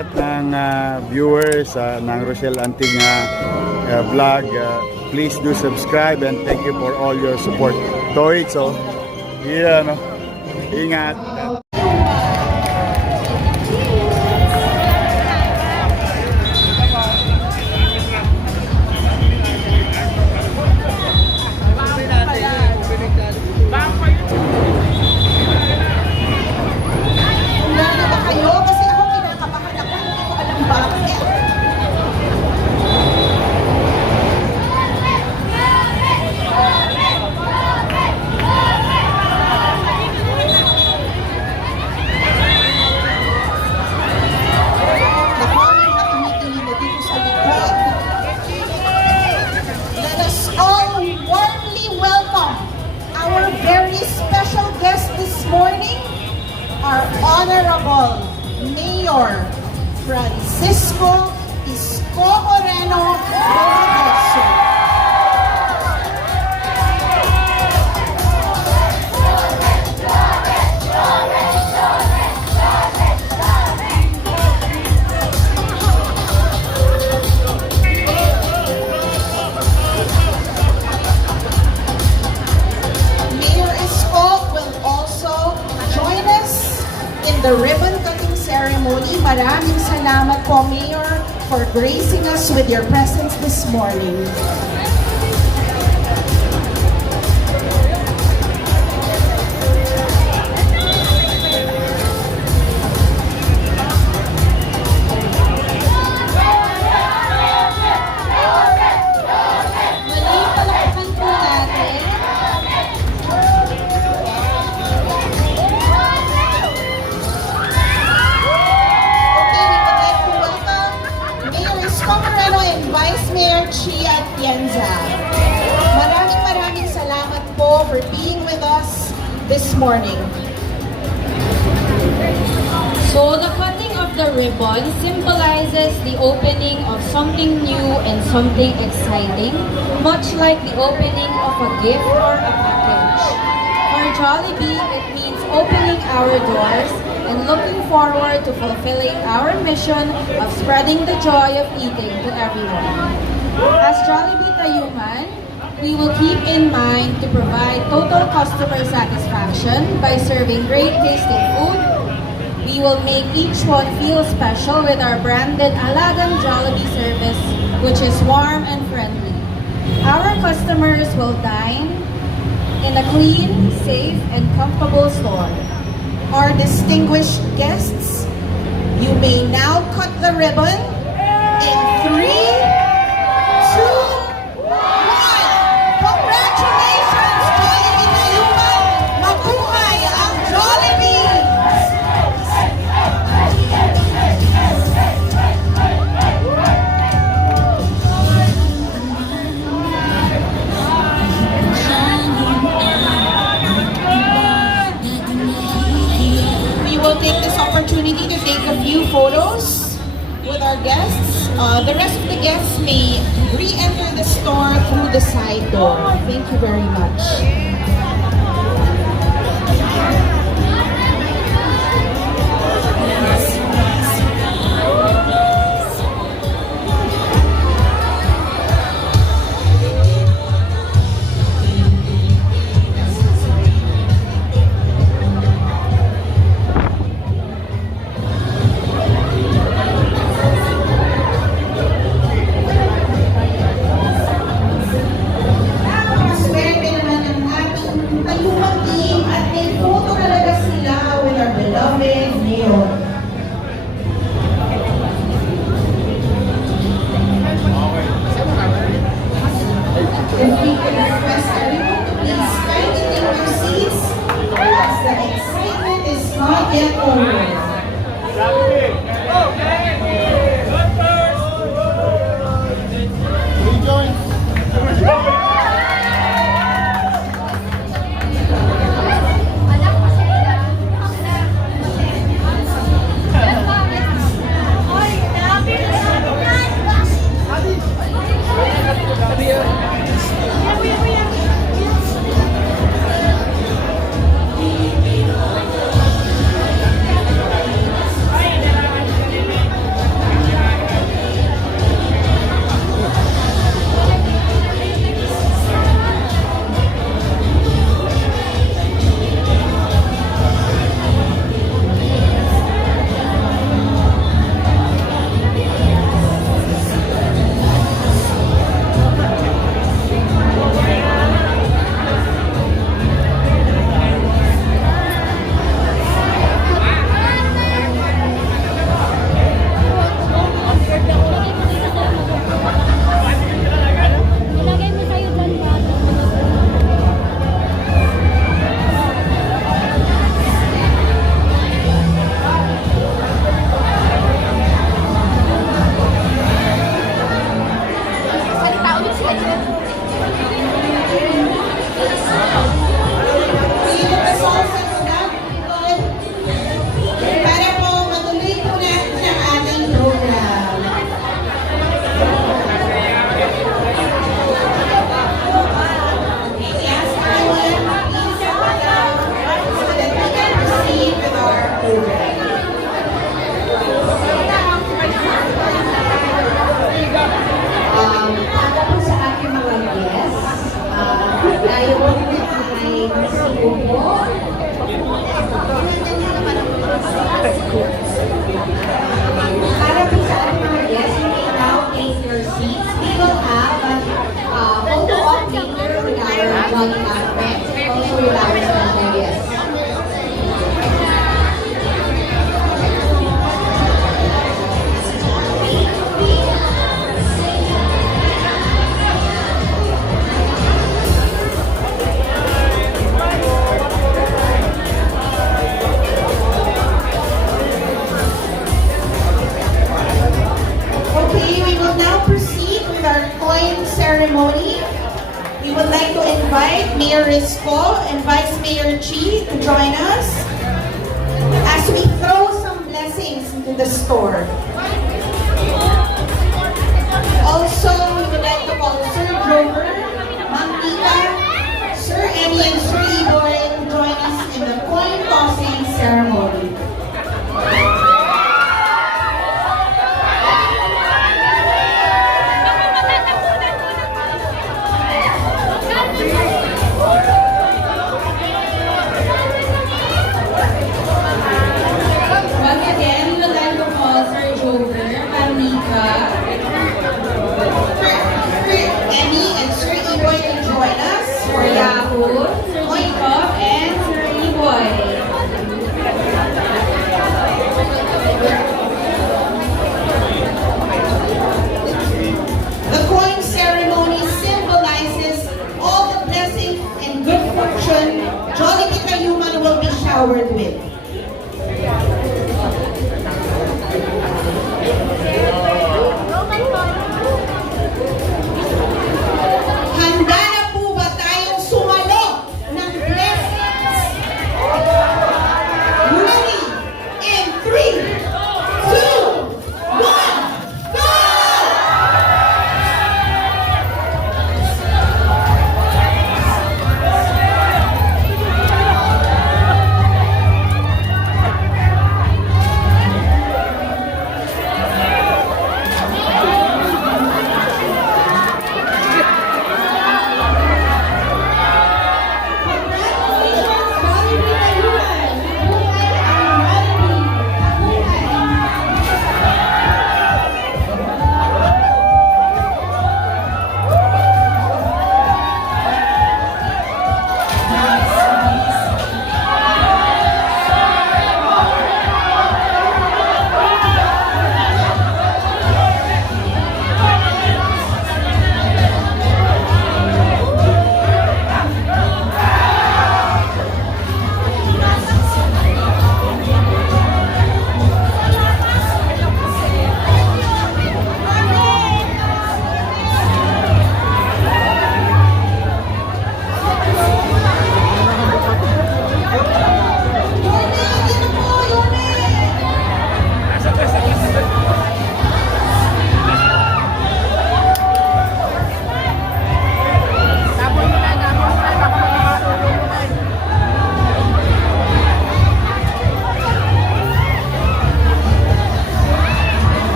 lahat ng viewers ng Rochelle Anting vlog. Please do subscribe and thank you for all your support. Toits, oh. Yeah, no? Ingat. Our Honorable Mayor Francisco Isko Moreno Rogoso. Mayor Isko will also join us in the ribbon cutting ceremony. Maraming salamat po, Mayor, for gracing us with your presence this morning. Chia Atienza. Maraming salamat po for being with us this morning. So the cutting of the ribbon symbolizes the opening of something new and something exciting, much like the opening of a gift or a package. For Jollibee, it means opening our doors and looking forward to fulfilling our mission of spreading the joy of eating to everyone. As Jollibee Tayuman, we will keep in mind to provide total customer satisfaction by serving great tasting food. We will make each one feel special with our branded Alagang Jollibee service, which is warm and friendly. Our customers will dine in a clean, safe, and comfortable store. Our distinguished guests, you may now cut the ribbon in 3, 2, 1. Congratulations, Jollibee Tayuman! Mabuhay ang Jollibee! We will take this opportunity to take a few photos with our guests. The rest of the guests may re-enter the store through the side door. Thank you very much. Swerte naman ang ceremony, we would like to invite Mayor Risco and Vice Mayor Chi to join us as we throw some blessings into the store. Also, we would like to call Sir Drover, Ma'am Nika, Sir Emmy, and Sir Iboy to join us in the coin tossing ceremony. Once again, we would like to call Sir Jover, Ma'am Nika, Sir Emmy and Sir Iboy to join us Sir Yahoo, Sir Jacob, and Sir Iboy. The coin ceremony symbolizes all the blessings and good fortune Jollibee Kayuman will be showered with. Handa na po ba tayong sumalo ng blessings? Ready? In 3, 2, 1, go!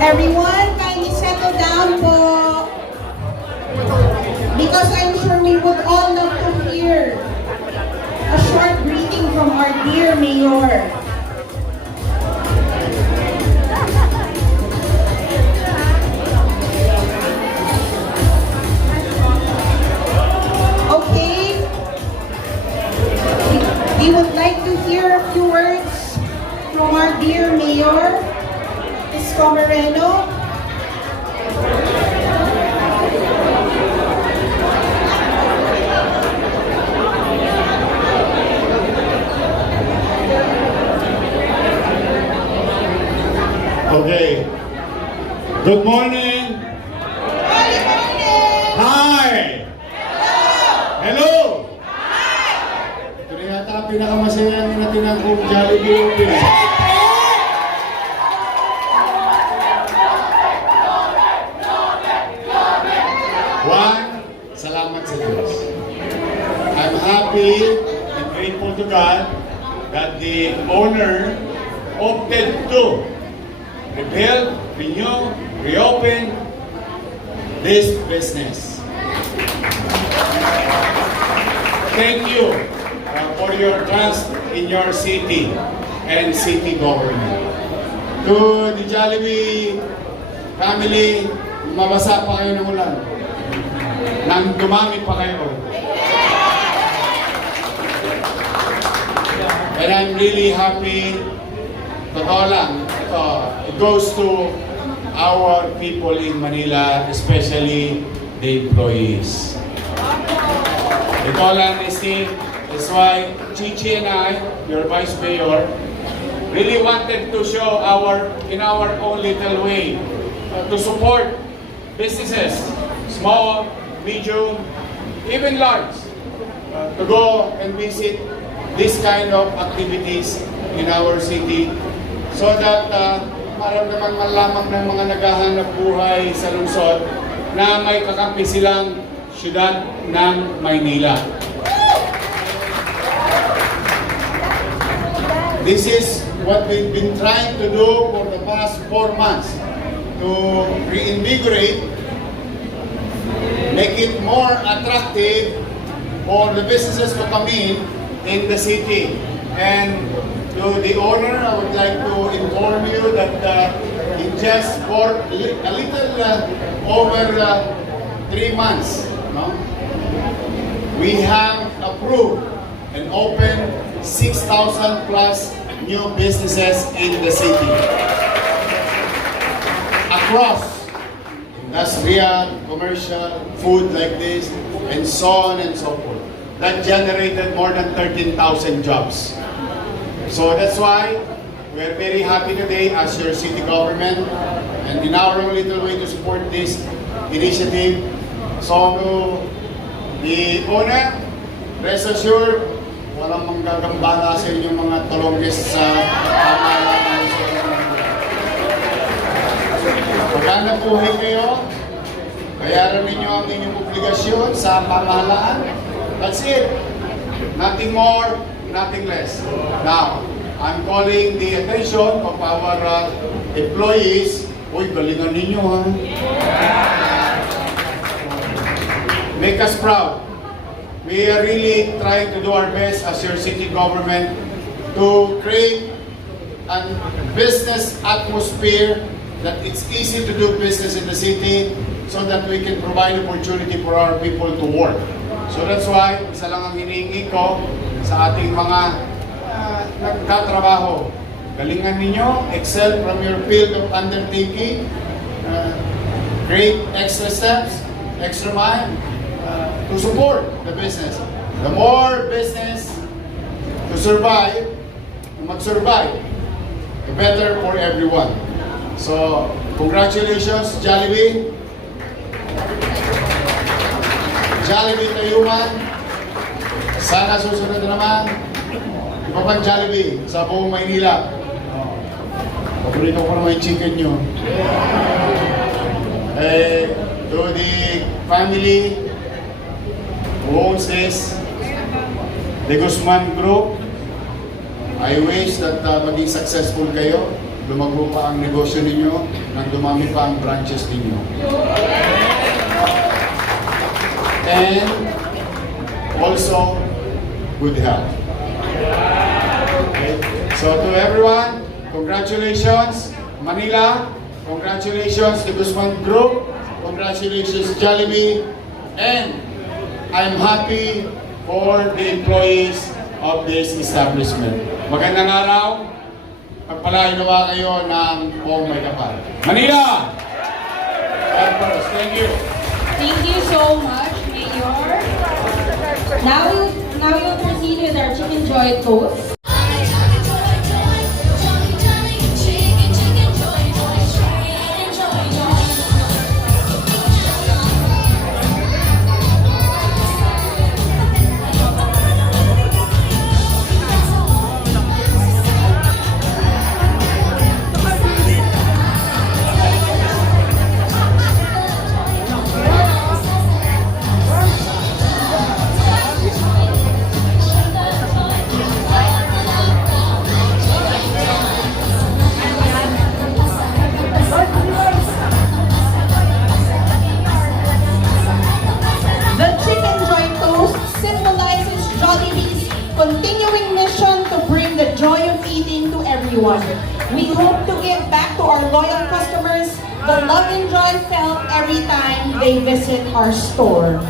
Everyone, kindly settle down po. Because I'm sure we would all love to hear a short greeting from our dear Mayor. Okay. We would like to hear a few words from our dear Mayor, Ms. Comareno. Good morning. Hi. Hello. Ito na yata ang pinakamasaya natin ang kung Jollibee Open. One, salamat sa Diyos. I'm happy and grateful to God that the owner opted to rebuild, renew, reopen this business. Thank you for your trust in your city and city government. To the Jollibee family, mabasa pa kayo ng ulan. Nang dumami pa kayo. And I'm really happy. Totoo lang, it goes to our people in Manila, especially the employees. Ito lang, Steve, that's why Chichi and I, your Vice Mayor, really wanted to show in our own little way, to support businesses, small, medium, even large, to go and visit this kind of activities in our city so that para naman malamang ng mga naghahanap buhay sa lungsod na may kakampi silang syudad ng Maynila. This is what we've been trying to do for the past 4 months to reinvigorate, make it more attractive for the businesses to come in the city. And to the owner, I would like to inform you that in just for a little over 3 months, no, we have approved and opened 6,000 plus new businesses in the city. Across industrial, commercial, food like this, and so on and so forth. That generated more than 13,000 jobs. So that's why we're very happy today as your city government and in our own little way to support this initiative. So the owner, rest assured, walang manggagambala sa inyong mga tulongges sa pamahalaan. Pagkanda buhay kayo, bayaran ninyo ang inyong obligasyon sa pamahalaan. That's it. Nothing more, nothing less. Now, I'm calling the attention of our employees. Uy, galingan ninyo ha. Make us proud. We are really trying to do our best as your city government to create a business atmosphere that it's easy to do business in the city so that we can provide opportunity for our people to work. So that's why, isa lang ang hinihingi ko sa ating mga nagtatrabaho. Galingan ninyo, excel from your field of undertaking, create extra steps, extra mile, to support the business. The more business to survive, to mag-survive, the better for everyone. So, congratulations, Jollibee. Jollibee Tayuman. Sana susunod naman. Iba pang Jollibee sa buong Maynila. Paborito ko naman yung chicken nyo. To the family who owns this, the Guzman Group, I wish that maging successful kayo. Lumago pa ang negosyo ninyo, nang dumami pa ang branches ninyo. And also, good health. Okay. So to everyone, congratulations, Manila. Congratulations, the Guzman Group. Congratulations, Jollibee. And I'm happy for the employees of this establishment. Magandang araw. Pagpalain nawa kayo ng buong may kapal. Manila! Thank you. Thank you so much, Mayor. Now we'll proceed with our Chicken Joy toast. everything to everyone. We hope to give back to our loyal customers the love and joy felt every time they visit our store.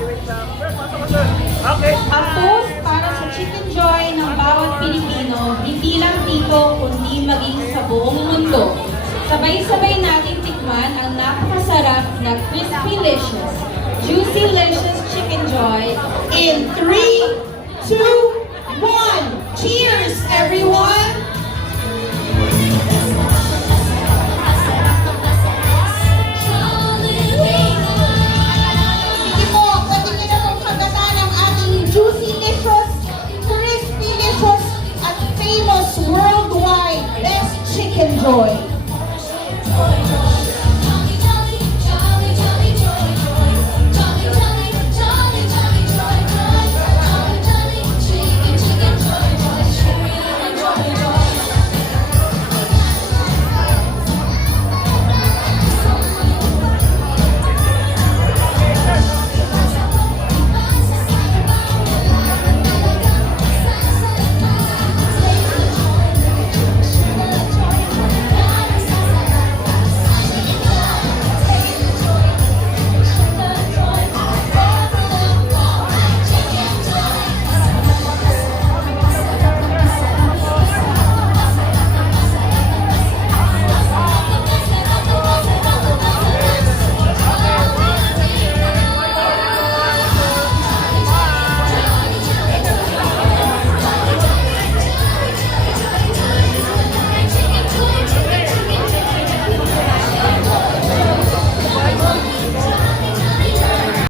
Ang toast para sa Chicken Joy ng bawat Pilipino, hindi lang dito kundi maging sa buong mundo. Sabay-sabay natin tikman ang napakasarap na crispy-licious, juicy-licious Chicken Joy In 3,